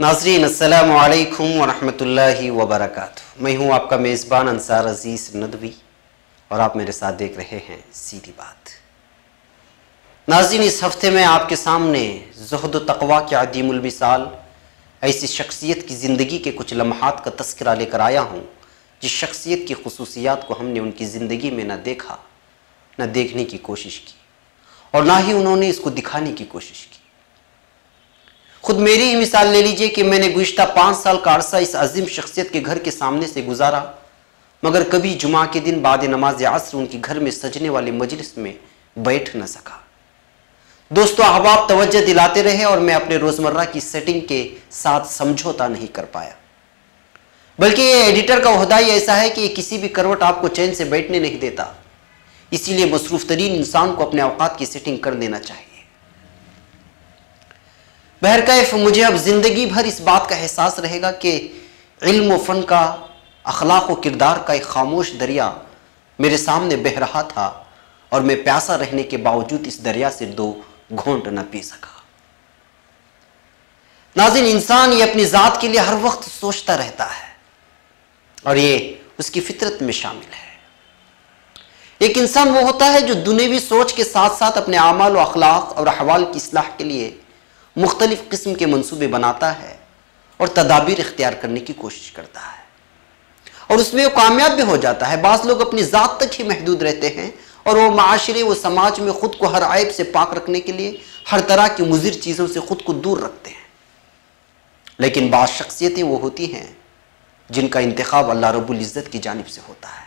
नाज़रीन अस्सलामु अलैकुम वरहमतुल्लाहि वबरकातुहू। मैं हूँ आपका मेज़बान अंसार अज़ीज़ नदवी और आप मेरे साथ देख रहे हैं सीधी बात। नाज़रीन, इस हफ्ते में आपके सामने ज़ुहद व तक़वा के अदीमुल मिसाल ऐसी शख्सियत की ज़िंदगी के कुछ लम्हात का तज़किरा लेकर आया हूँ जिस शख्सियत की खुसूसियात को हमने उनकी ज़िंदगी में न देखा, न देखने की कोशिश की और ना ही उन्होंने इसको दिखाने की कोशिश की। खुद मेरी ही मिसाल ले लीजिए कि मैंने गुज़िश्ता 5 साल का अरसा इस अजीम शख्सियत के घर के सामने से गुजारा, मगर कभी जुमा के दिन बाद नमाज असर उनके घर में सजने वाली मजलिस में बैठ न सका। दोस्तों अहबाब तवज्जो दिलाते रहे और मैं अपने रोज़मर्रा की सेटिंग के साथ समझौता नहीं कर पाया, बल्कि ये एडिटर का ओहदा ही ऐसा है कि ये किसी भी करवट आपको चैन से बैठने नहीं देता। इसीलिए मसरूफ़ तरीन इंसान को अपने औकात की सेटिंग कर देना चाहिए। बहरकैफ मुझे अब ज़िंदगी भर इस बात का एहसास रहेगा कि इल्म व फ़न का, अखलाक व किरदार का एक खामोश दरिया मेरे सामने बह रहा था और मैं प्यासा रहने के बावजूद इस दरिया से 2 घूंट न पी सका। नाज़रीन, इंसान ये अपनी ज़ात के लिए हर वक्त सोचता रहता है और ये उसकी फितरत में शामिल है। एक इंसान वो होता है जो दुनियावी सोच के साथ साथ अपने आमाल व अखलाक और अहवाल की इस्लाह के लिए मुख्तलिफ किस्म के मंसूबे बनाता है और तदाबीर इख्तियार करने की कोशिश करता है और उसमें वो कामयाब भी हो जाता है। बाज़ लोग अपनी ज़ात तक ही महदूद रहते हैं और वो माशरे व समाज में ख़ुद को हर आयब से पाक रखने के लिए हर तरह की मुज़िर चीज़ों से ख़ुद को दूर रखते हैं। लेकिन बाज़ शख्सियतें वो होती हैं जिनका इंतखाब अल्लाह रब्बुल इज़्ज़त की जानिब से होता है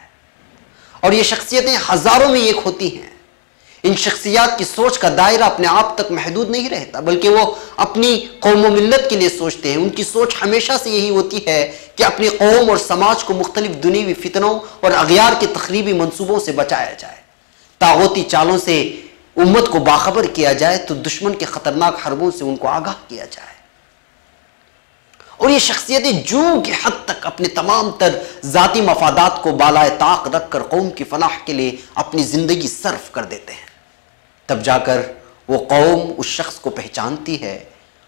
और ये शख्सियतें हज़ारों में एक होती हैं। इन शख्सियात की सोच का दायरा अपने आप तक महदूद नहीं रहता, बल्कि वो अपनी कौम व मिल्लत के लिए सोचते हैं। उनकी सोच हमेशा से यही होती है कि अपनी कौम और समाज को मुख्तलिफ दुनियावी फितनों और अगयार के तखरीबी मंसूबों से बचाया जाए, तागूती चालों से उम्मत को बाखबर किया जाए, तो दुश्मन के खतरनाक हरबों से उनको आगाह किया जाए। और ये शख्सियतें जूं की हद तक अपने तमाम तर ज़ाती मफादात को बालाए ताक रखकर कौम की फलाह के लिए अपनी ज़िंदगी सर्फ कर देते हैं, तब जाकर वो कौम उस शख्स को पहचानती है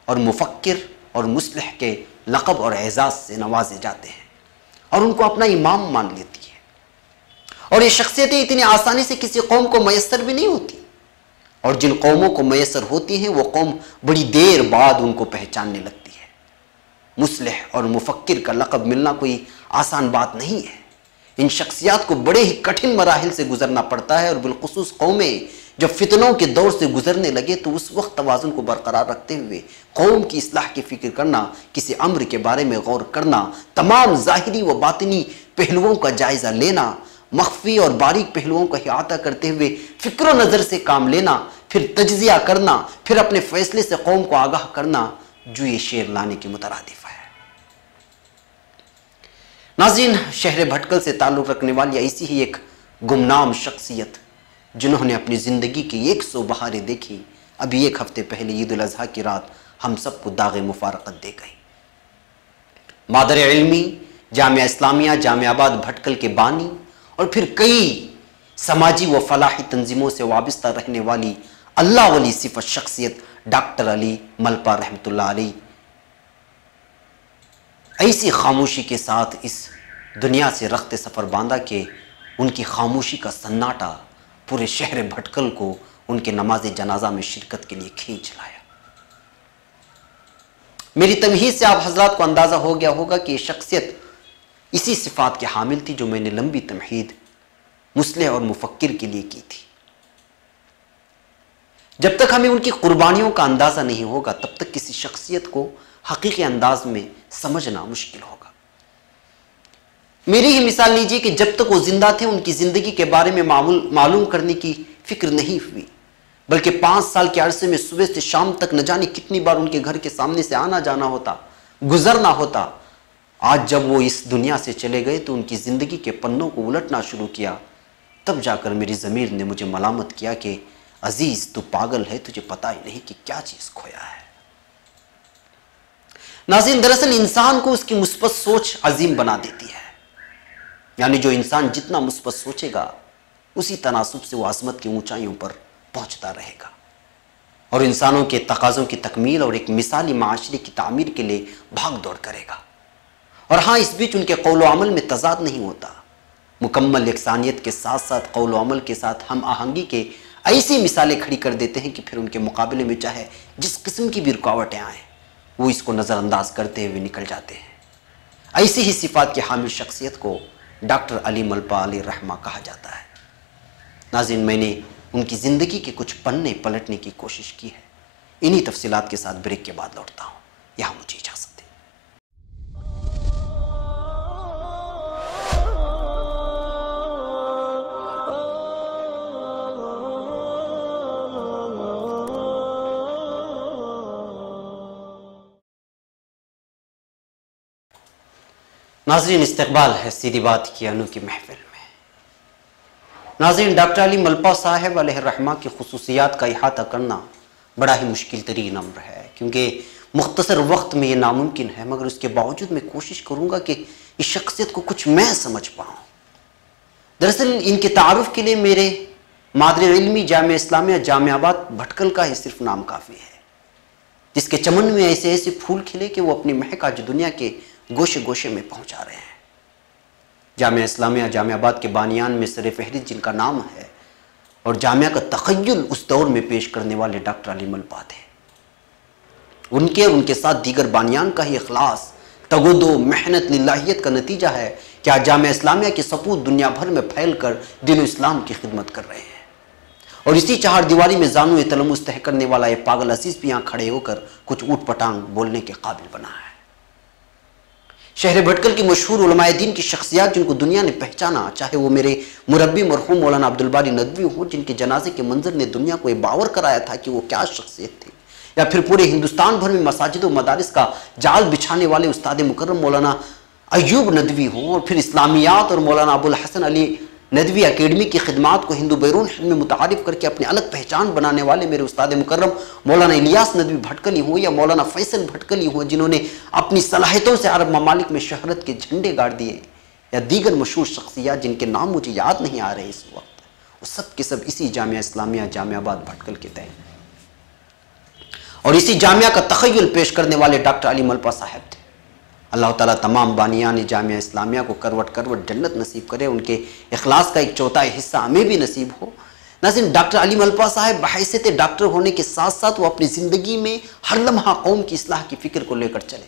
और मुफक्किर और मुस्लिह के लक़ब और एजाज़ से नवाजे जाते हैं और उनको अपना इमाम मान लेती है। और ये शख्सियतें इतनी आसानी से किसी कौम को मैसर भी नहीं होती और जिन कौमों को मैसर होती हैं वो कौम बड़ी देर बाद उनको पहचानने लगती है। मुस्लिह और मुफक्किर का लक़ब मिलना कोई आसान बात नहीं है। इन शख्सियात को बड़े ही कठिन मराहिल से गुजरना पड़ता है और बिलखुसूस कौमें जब फितनों के दौर से गुजरने लगे तो उस वक्त तवाज़ुन को बरकरार रखते हुए कौम की इस्लाह की फ़िक्र करना, किसी अम्र के बारे में गौर करना, तमाम ज़ाहिरी व बातिनी पहलुओं का जायज़ा लेना, मख्फी और बारीक पहलुओं का अहाता करते हुए फ़िक्र नज़र से काम लेना, फिर तज्ज़िया करना, फिर अपने फ़ैसले से कौम को आगाह करना, जो ये शेर लाने के मुतरादिफ है। नाज़रीन, शहर भटकल से ताल्लुक़ रखने वाली ऐसी ही एक गुमनाम शख्सियत जिन्होंने अपनी ज़िंदगी की 100 बहारें देखी, अभी 1 हफ्ते पहले ईद उल अज़हा की रात हम सबको दाग़े मुफ़ारक़त दे गई। मादर इल्मी, जामिया इस्लामिया जामियाबाद भटकल के बानी और फिर कई समाजी व फलाही तंजीमों से वाबस्ता रहने वाली अल्लाह वली सिफ़त शख्सियत डॉक्टर अली मलपा रहमतुल्लाह अलैह ऐसी खामोशी के साथ इस दुनिया से रख्ते सफ़र बांधा कि उनकी खामोशी का सन्नाटा पूरे शहर भटकल को उनके नमाज जनाजा में शिरकत के लिए खींच लाया। मेरी तमहीद से आप हजरात को अंदाज़ा हो गया होगा कि ये शख्सियत इसी सिफात के हामिल थी जो मैंने लंबी तमहीद मुस्लिह और मुफक्किर के लिए की थी। जब तक हमें उनकी कुर्बानियों का अंदाज़ा नहीं होगा तब तक किसी शख्सियत को हकीकी अंदाज में समझना मुश्किल होगा। मेरी ही मिसाल लीजिए कि जब तक वो जिंदा थे उनकी ज़िंदगी के बारे में मालूम करने की फिक्र नहीं हुई, बल्कि 5 साल के अरसे में सुबह से शाम तक न जाने कितनी बार उनके घर के सामने से आना जाना होता, गुजरना होता। आज जब वो इस दुनिया से चले गए तो उनकी ज़िंदगी के पन्नों को उलटना शुरू किया, तब जाकर मेरी ज़मीर ने मुझे मलामत किया कि अजीज़, तू पागल है, तुझे पता ही नहीं कि क्या चीज़ खोया है। नाज़रीन, दरअसल इंसान को उसकी मुस्बत सोच अजीम बना देती है, यानी जो इंसान जितना मुस्बत सोचेगा उसी तनासुब से वो आज़मत की ऊंचाइयों पर पहुंचता रहेगा। और इंसानों के तकाज़ों की तकमील और एक मिसाली माशरे की तामीर के लिए भाग दौड़ करेगा। और हाँ, इस बीच उनके कौल व अमल में तजाद नहीं होता। मुकम्मल यकसानियत के साथ साथ कौल व अमल के साथ हम आहंगी के ऐसी मिसालें खड़ी कर देते हैं कि फिर उनके मुकाबले में चाहे जिस किस्म की भी रुकावटें आएँ वो इसको नज़रअंदाज करते हुए निकल जाते हैं। ऐसी ही सिफात की हामिल शख्सियत को डॉक्टर अली मलपा अलैहिर्रहमा कहा जाता है। नाज़रीन, मैंने उनकी ज़िंदगी के कुछ पन्ने पलटने की कोशिश की है। इन्हीं तफसीलात के साथ ब्रेक के बाद लौटता हूँ। यहाँ मुझे इजाज़त दें। नाज़रीन, इस्तकबाल है सीधी बात की अनोखी महफिल में। नाज़रीन, डॉक्टर अली मलपा साहब अलैहिर्रहमा की खुसूसियात का इहाता करना बड़ा ही मुश्किल तरीन अम्र है, क्योंकि मुख्तसर वक्त में ये नामुमकिन है। मगर उसके बावजूद मैं कोशिश करूँगा कि इस शख्सियत को कुछ मैं समझ पाऊँ। दरअसल इनके तारुफ के लिए मेरे मादर इल्मी जामिया इस्लामिया जामियाबाद भटकल का ही सिर्फ नाम काफ़ी है, जिसके चमन में ऐसे ऐसे फूल खिले कि वो अपनी महक आज दुनिया के गोशे गोशे में पहुँचा रहे हैं। जामिया इस्लामिया जामियाबाद के बानियान में सर फहरिस्त जिनका नाम है और जामिया का तखय्युल उस दौर में पेश करने वाले डॉक्टर अली मलपा थे। उनके साथ दीगर बानियान का ही इखलास, तगोदो, मेहनत, लिल्लाहियत का नतीजा है कि आज जामिया इस्लामिया के सपूत दुनिया भर में फैल कर दीन इस्लाम की खिदमत कर रहे हैं। और इसी चार दीवारी में जानू तलमुस तह करने वाला ये पागल अजीज भी यहाँ खड़े होकर कुछ ऊट पटांग बोलने के काबिल बना है। शहर भटकल की मशहूर उलमाए दीन की शख्सियात जिनको दुनिया ने पहचाना, चाहे वो मेरे मुरब्बी मरहूम मौलाना अब्दुल बारी नदवी हो, जिनके जनाजे के मंजर ने दुनिया को ये बावर कराया था कि वो क्या शख्सियत थी, या फिर पूरे हिंदुस्तान भर में मसाजिद और मदारिस का जाल बिछाने वाले उस्ताद मुकर्रम मौलाना अयूब नदवी हों, और फिर इस्लामियात और मौलाना अबुल हसन अली नदवी अकेडमी की खिदमात को हिंदू बैरून हिंद में मुतारिफ करके अपनी अलग पहचान बनाने वाले मेरे उस्ताद मुकर्रम मौलाना इलियास नदवी भटकली हो, या मौलाना फैसल भटकली हो, जिन्होंने अपनी सलाहियतों से अरब ममालिक में शहरत के झंडे गाड़ दिए, या दीगर मशहूर शख्सियात जिनके नाम मुझे याद नहीं आ रहे इस वक्त, वो सब के सब इसी जामिया इस्लामिया जामियाबाद भटकल के तय और इसी जामिया का तखय्युल पेश करने वाले डॉक्टर अली मलपा साहब थे। अल्लाह ताला तमाम बानियान जामिया इस्लामिया को करवट करवट जन्नत नसीब करे, उनके इखलास का एक चौथाई हिस्सा हमें भी नसीब हो। नाज़रीन, डॉक्टर अली मलपा साहब बहैसियत डॉक्टर होने के साथ साथ वो अपनी ज़िंदगी में हर लम्हा कौम की इस्लाह की फ़िक्र को लेकर चले।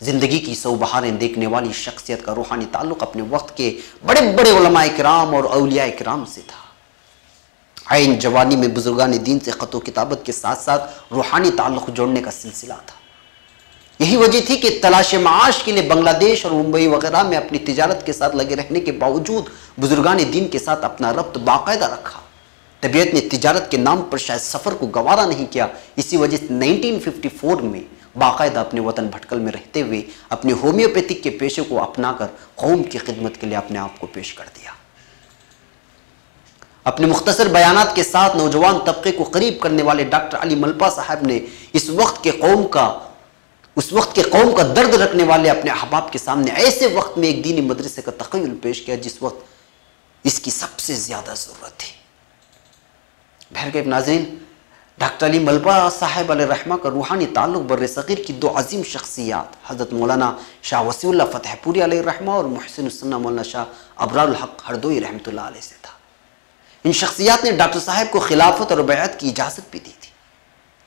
ज़िंदगी की सौ बहारें देखने वाली शख्सियत का रूहानी ताल्लुक़ अपने वक्त के बड़े बड़े उलमाए किराम और औलिया किराम से था। आइन जवानी में बुजुर्गान दीन से ख़त व किताबत के साथ साथ रूहानी ताल्लुक़ जोड़ने का सिलसिला था। यही वजह थी कि तलाश माश के लिए बांग्लादेश और मुंबई वगैरह में अपनी तिजारत के साथ लगे रहने के बावजूद बुजुर्गान दीन के साथ अपना रब्त बाकायदा रखा। तबीयत ने तिजारत के नाम पर शायद सफ़र को गवारा नहीं किया। इसी वजह से 1954 में बाकायदा अपने वतन भटकल में रहते हुए अपने होम्योपैथिक के पेशे को अपनाकर कौम की खिदमत के लिए अपने आप को पेश कर दिया। अपने मुख्तसर बयानात के साथ नौजवान तबके को करीब करने वाले डॉक्टर अली मलपा साहब ने उस वक्त के कौम का दर्द रखने वाले अपने अहबाब के सामने ऐसे वक्त में एक दीनी मदरसे का तखय्युल पेश किया जिस वक्त इसकी सबसे ज़्यादा ज़रूरत थी। बहरकैफ नाज़रीन, डॉक्टर अली मलपा साहब अलैहिर्रहमा का रूहानी ताल्लुक़ बर्र सग़ीर की दो अजीम शख्सियात हज़रत मौलाना शाह वसीउल्लाह फ़तेहपुरी अलैहिर्रहमा और मुहसिन सुन्ना मौलाना शाह अबरारुल हक़ हरदोई रहमतुल्लाह अलैह से था। इन शख्सियात ने डॉक्टर साहब को खिलाफत और बैअत की इजाज़त भी दी थी।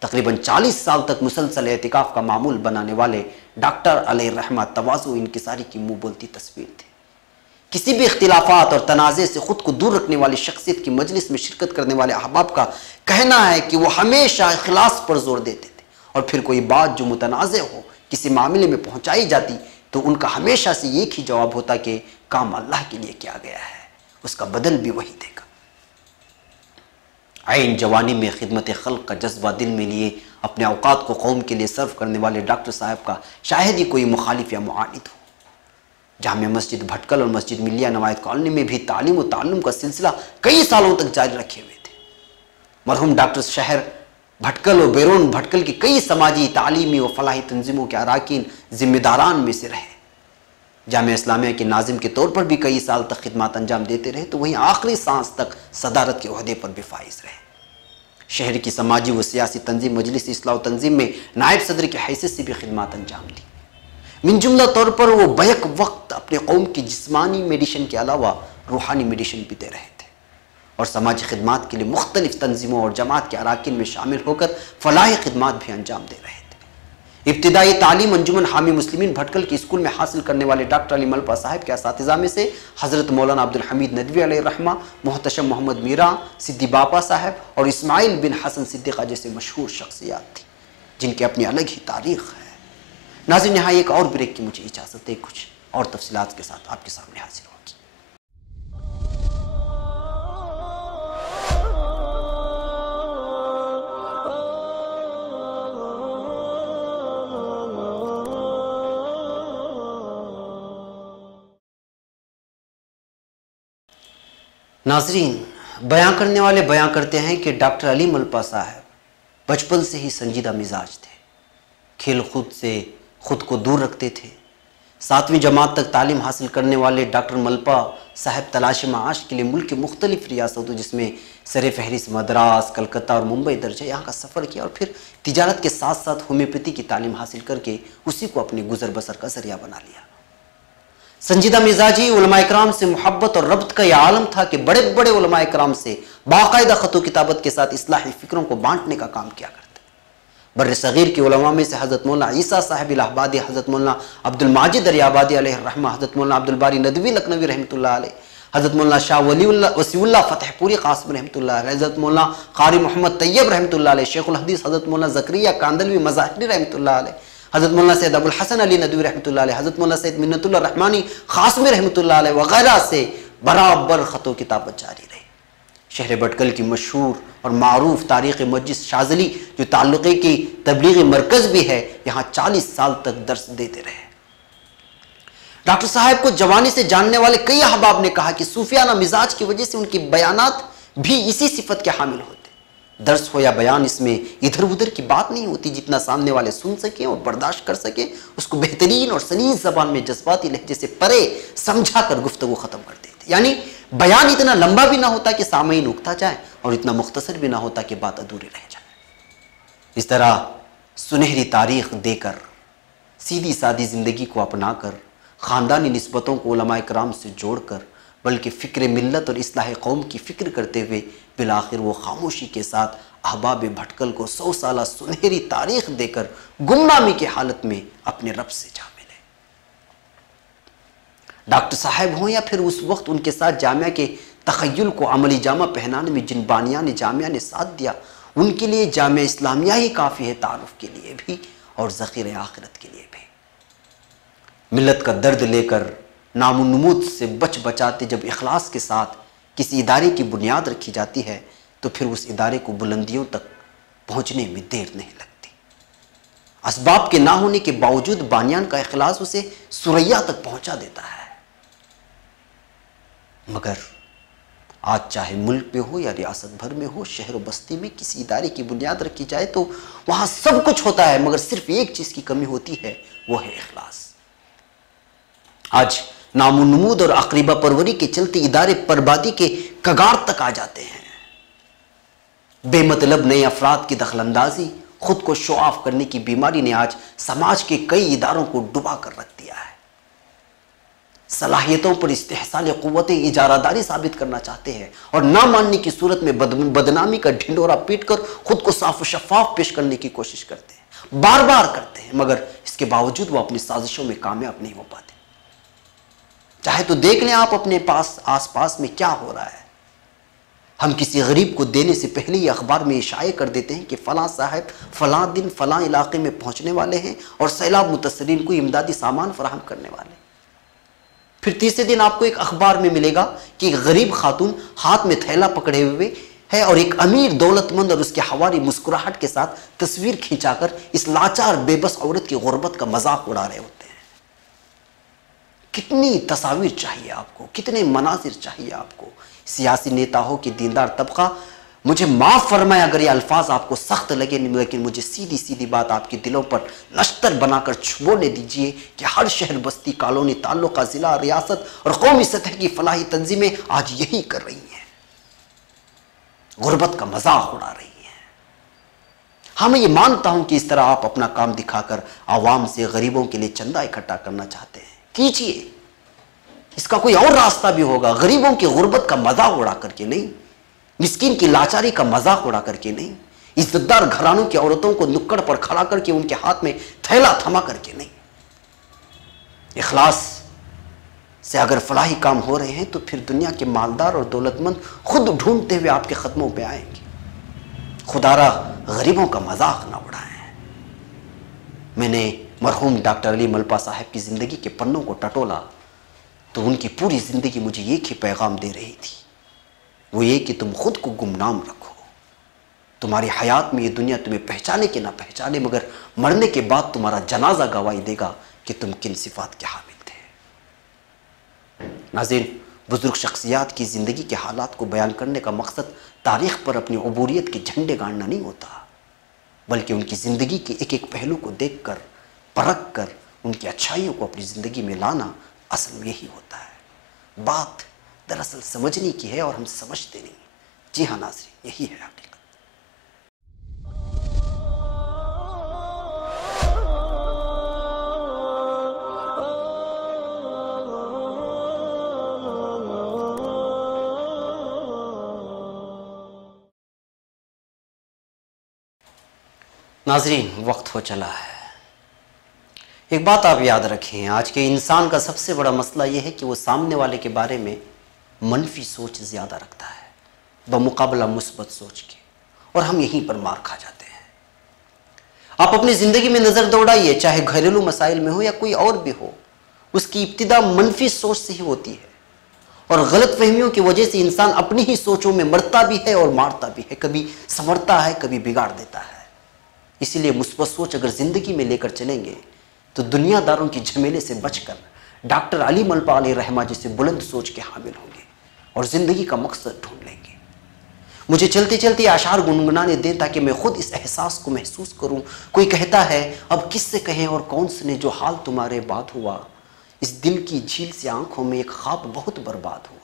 तकरीबन 40 साल तक मुसलसल एतिकाफ़ का मामूल बनाने वाले डॉक्टर अलैहिर्रहमा तवाज़ु इनकिसारी की मुँह बोलती तस्वीर थे। किसी भी इख्तिलाफात और तनाज़े से ख़ुद को दूर रखने वाली शख्सियत की मजलिस में शिरकत करने वाले अहबाब का कहना है कि वो हमेशा इखलास पर जोर देते थे, और फिर कोई बात जो मुतनाज़े हो किसी मामले में पहुँचाई जाती तो उनका हमेशा से एक ही जवाब होता कि काम अल्लाह के लिए किया गया है, उसका बदल भी वही देगा। आइन जवानी में खिदमत खल्क का जज्बा दिल में लिए अपने औकात को कौम के लिए सर्व करने वाले डॉक्टर साहब का शायद ही कोई मुखालिफ या मुआनिद हो। जामिया मस्जिद भटकल और मस्जिद मिलिया नवायत कॉलोनी में भी तालीम और ताल्लुम का सिलसिला कई सालों तक जारी रखे हुए थे। मरहूम डॉक्टर शहर भटकल और बैरून भटकल की कई समाजी, तालीमी व फलाही तंजीमों के अराकीन जिम्मेदारान में से रहे। जामिया इस्लामिया के नाजिम के तौर पर भी कई साल तक खिदमत अंजाम देते रहे, तो वहीं आखिरी सांस तक सदारत के ओहदे पर भी फाइज रहे। शहर की समाजी व सियासी तंजीम मजलिस इस्लाह तंजीम में नायब सदर की हैसियत से भी खिदमत अंजाम दी। मिन जुमला तौर पर वो बैक वक्त अपने कौम की जिस्मानी मेडिसिन के अलावा रूहानी मेडिसिन भी दे रहे थे और समाजी खिदमत के लिए मुख्तलिफ तंजीमों और जमात के अराकीन में शामिल होकर फलाही खिदमत भी अंजाम दे रहे थे। इब्तिदाई तालीम अंजुमन हामी मुस्लिमीन भटकल के स्कूल में हासिल करने वाले डॉक्टर अली मलपा साहब के असातिज़ा में से हज़रत मौलाना अब्दुल हमीद नदवी अलैहि रहमा, मोहतशम मोहम्मद मीरा, सिद्दी बापा साहब और इस्माइल बिन हसन सिद्दीक़ा जैसे मशहूर शख्सियात थी जिनकी अपनी अलग ही तारीख है। नाज़रीन, यहाँ एक और ब्रेक की मुझे इजाज़त है, कुछ और तफसीलात के साथ आपके सामने हाजिर होगी। नाजरीन, बयां करने वाले बयां करते हैं कि डॉक्टर अली मलपा साहब बचपन से ही संजीदा मिजाज थे, खेल कूद से खुद को दूर रखते थे। 7वीं जमात तक तालीम हासिल करने वाले डॉक्टर मलपा साहब तलाश माश के लिए मुल्क की मुख्तलिफ रियासतों जिसमें सर फहरिस्त मद्रास, कलकत्ता और मुंबई दर्ज है, यहाँ का सफ़र किया और फिर तिजारत के साथ साथ होम्योपैथी की तालीम हासिल करके उसी को अपनी गुजर बसर का जरिया बना लिया। संजीदा मिजाजी उलमा इकराम से मोहब्बत और रब्त का यह आलम था कि बड़े बड़े उलमा इकराम से बाकायदा ख़तो किताबत के साथ इस्लाही फ़िक्रों को बांटने का काम किया करते। बर्र सग़ीर के उलमा में से हज़रत मौलाना ईसा साहब इलाहाबादी, हज़रत मौलाना अब्दुल माजिद दरियाबादी अलैहि रहमा, हज़रत मौलाना अब्दुल बारी नदवी लखनवी रहमतुल्लाह अलैह, हज़रत मौलाना शाह वसीउल्लाह फ़तेहपुरी क़ासिम रहमतुल्लाह अलैह, हज़रत मौलाना क़ारी मोहम्मद तैयब रहमतुल्लाह अलैह, शेखुल हदीस हज़रत मौलाना ज़करिया कांदलवी मज़ाहिरी रहमतुल्लाह अलैह, हज़रत मौलाना सैयद अबुल हसन अली नदवी रहमतुल्लाह अलैह, हज़रत मौलाना सैयद मिन्नतुल्लाह रहमानी क़ासिमी रहमतुल्लाह अलैह वगैरह से बराबर ख़तो किताबत जारी रही। शहर भटकल की मशहूर और मारूफ तारीख़ मस्जिद शाज़ली जो ताल्लुक़े की तबलीगी मरकज़ भी है, यहाँ 40 साल तक दर्स देते रहे। डॉक्टर साहब को जवानी से जानने वाले कई अहबाब ने कहा कि सूफियाना मिजाज की वजह से उनकी बयानात भी इसी सिफत के हामिल होते। दर्स हो या बयान, इसमें इधर उधर की बात नहीं होती, जितना सामने वाले सुन सके और बर्दाश्त कर सके उसको बेहतरीन और सलीस ज़बान में जज्बाती लहजे से परे समझा कर गुफ्तगू ख़त्म कर देते। यानी बयान इतना लंबा भी ना होता कि सामईन उगता जाए और इतना मुख्तसर भी ना होता कि बात अधूरी रह जाए। इस तरह सुनहरी तारीख देकर, सीधी सादी ज़िंदगी को अपना कर, ख़ानदानी निस्बतों को उलमा इकराम से जोड़ कर, बल्कि फ़िक्र मिल्लत और इस्लाह कौम की फ़िक्र करते हुए बिलाखिर वो खामोशी के साथ अहबाब भटकल को 100 साला सुनहरी तारीख देकर गुमनामी की हालत में अपने रब से जा मिले। डॉक्टर साहब हों या फिर उस वक्त उनके साथ जामिया के तखय्युल को अमली जामा पहनाने में जिन बानियान जामिया ने साथ दिया, उनके लिए जामिया इस्लामिया ही काफ़ी है तारुफ के लिए भी और ज़ख़ीरे आखिरत के लिए भी। मिल्लत का दर्द लेकर नामुन्नमूद से बचाते जब इखलास के साथ किसी इदारे की बुनियाद रखी जाती है तो फिर उस इदारे को बुलंदियों तक पहुंचने में देर नहीं लगती। असबाब के ना होने के बावजूद बानियान का इखलास उसे सुरैया तक पहुंचा देता है। मगर आज चाहे मुल्क में हो या रियासत भर में हो, शहर व बस्ती में किसी इदारे की बुनियाद रखी जाए तो वहां सब कुछ होता है, मगर सिर्फ एक चीज की कमी होती है, वो है इखलास। आज नामुन्नमूद और अकरीबा परवरी के चलते इदारे बर्बादी के कगार तक आ जाते हैं। बेमतलब नए अफराद की दखलंदाजी, खुद को शो ऑफ करने की बीमारी ने आज समाज के कई इदारों को डुबा कर रख दिया है। सलाहियतों पर इस्तेहसाल क़ुव्वत इजारादारी साबित करना चाहते हैं और ना मानने की सूरत में बदनामी का ढिंडोरा पीट कर खुद को साफ शफाफ पेश करने की कोशिश करते हैं, बार बार करते हैं, मगर इसके बावजूद वो अपनी साजिशों में कामयाब नहीं हो पाते। चाहे तो देख लें आप अपने पास आसपास में क्या हो रहा है। हम किसी गरीब को देने से पहले ही अखबार में इशाए कर देते हैं कि फलां साहब फलां दिन फलां इलाके में पहुंचने वाले हैं और सैलाब मुतसरीन को इमदादी सामान फराहम करने वाले। फिर तीसरे दिन आपको एक अखबार में मिलेगा कि एक गरीब खातून हाथ में थैला पकड़े हुए है और एक अमीर दौलतमंद और उसके हवारी मुस्कुराहट के साथ तस्वीर खींचाकर इस लाचार बेबस औरत की गुर्बत का मजाक उड़ा रहे होते हैं। कितनी तस्वीर चाहिए आपको, कितने मनाजिर चाहिए आपको। सियासी नेता हो कि दीनदार तबका, मुझे माफ़ फरमाए अगर ये अल्फाज आपको सख्त लगे, लेकिन मुझे सीधी सीधी बात आपके दिलों पर नश्तर बनाकर छुपोने दीजिए कि हर शहर बस्ती कॉलोनी ताल्लुका ज़िला रियासत और कौमी सतह की फलाही तंजीमें आज यही कर रही हैं, गुर्बत का मजाक उड़ा रही हैं। हाँ, मैं ये मानता हूं कि इस तरह आप अपना काम दिखाकर आवाम से, गरीबों के लिए चंदा इकट्ठा करना चाहते हैं, कीजिए। इसका कोई और रास्ता भी होगा। गरीबों की गुर्बत का मजाक उड़ा करके नहीं, मिस्कीन की लाचारी का मजाक उड़ा करके नहीं, इज्जतदार घरानों की औरतों को नुक्कड़ पर खड़ा करके उनके हाथ में थैला थमा करके नहीं। इखलास से अगर फलाही काम हो रहे हैं तो फिर दुनिया के मालदार और दौलतमंद खुद ढूंढते हुए आपके कदमों पे आएंगे। खुदारा गरीबों का मजाक ना उड़ाएं। मैंने मरहूम डॉक्टर अली मलपा साहब की जिंदगी के पन्नों को टटोला तो उनकी पूरी जिंदगी मुझे एक ही पैगाम दे रही थी, वो ये कि तुम खुद को गुमनाम रखो। तुम्हारी हयात में ये दुनिया तुम्हें पहचाने कि ना पहचाने, मगर मरने के बाद तुम्हारा जनाजा गवाही देगा कि तुम किन सिफात के हामिल थे। नाज़रीन, बुजुर्ग शख्सियात की ज़िंदगी के हालात को बयान करने का मकसद तारीख़ पर अपनी अबूरियत के झंडे गाड़ना नहीं होता, बल्कि उनकी ज़िंदगी के एक एक पहलू को देख कर, परख कर, उनकी अच्छाइयों को अपनी ज़िंदगी में लाना असल में यही होता है। बात दरअसल समझने की है और हम समझते नहीं। जी हाँ नाज़रीन, यही है हकीकत। नाज़रीन, वक्त हो चला है। एक बात आप याद रखें, आज के इंसान का सबसे बड़ा मसला यह है कि वो सामने वाले के बारे में मनफी सोच ज़्यादा रखता है बमुकाबला मुस्बत सोच के, और हम यहीं पर मार खा जाते हैं। आप अपनी ज़िंदगी में नज़र दौड़ाइए, चाहे घरेलू मसाइल में हो या कोई और भी हो, उसकी इब्तिदा मनफी सोच से ही होती है, और गलत फहमियों की वजह से इंसान अपनी ही सोचों में मरता भी है और मारता भी है, कभी संवरता है, कभी बिगाड़ देता है। इसीलिए मुस्बत सोच अगर ज़िंदगी में लेकर चलेंगे तो दुनियादारों की झमेले से बचकर डॉक्टर अली मलपा अलैहि रहमा जैसे बुलंद सोच के हामिल होंगे और ज़िंदगी का मकसद ढूंढ लेंगे। मुझे चलते चलते आशार गुनगुनाने दें ताकि मैं खुद इस एहसास को महसूस करूं। कोई कहता है अब किससे कहें और कौन सुने जो हाल तुम्हारे बाद हुआ, इस दिल की झील से आंखों में एक ख्वाब बहुत बर्बाद हुआ।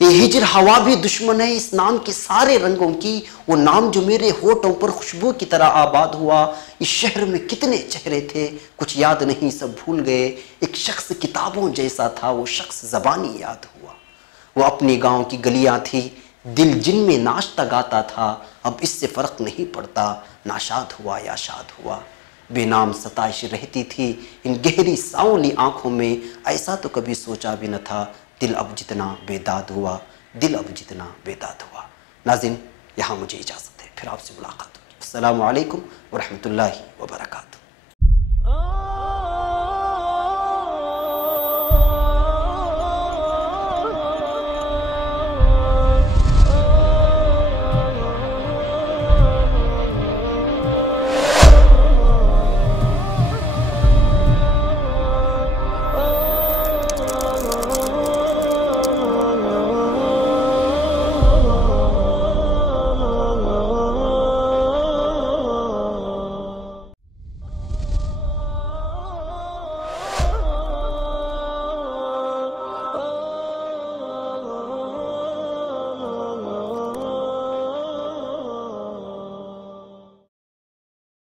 ये हिजर हवा भी दुश्मन है इस नाम के सारे रंगों की, वो नाम जो मेरे होठों पर खुशबू की तरह आबाद हुआ। इस शहर में कितने चेहरे थे, कुछ याद नहीं सब भूल गए। एक शख्स किताबों जैसा था, वो शख्स ज़बानी याद हुआ। वो अपनी गांव की गलियां थी, दिल जिनमें नाश्ता गाता था। अब इससे फ़र्क नहीं पड़ता नाशाद हुआ या शाद हुआ। बेनाम सताइश रहती थी इन गहरी सांवली आंखों में, ऐसा तो कभी सोचा भी न था। दिल अब जितना बेदाद हुआ, दिल अब जितना बेदाद हुआ। नाज़रीन, यहाँ मुझे इजाज़त है, फिर आपसे मुलाकात होगी। अस्सलामु अलैकुम व रहमतुल्लाहि व बरकातुहू।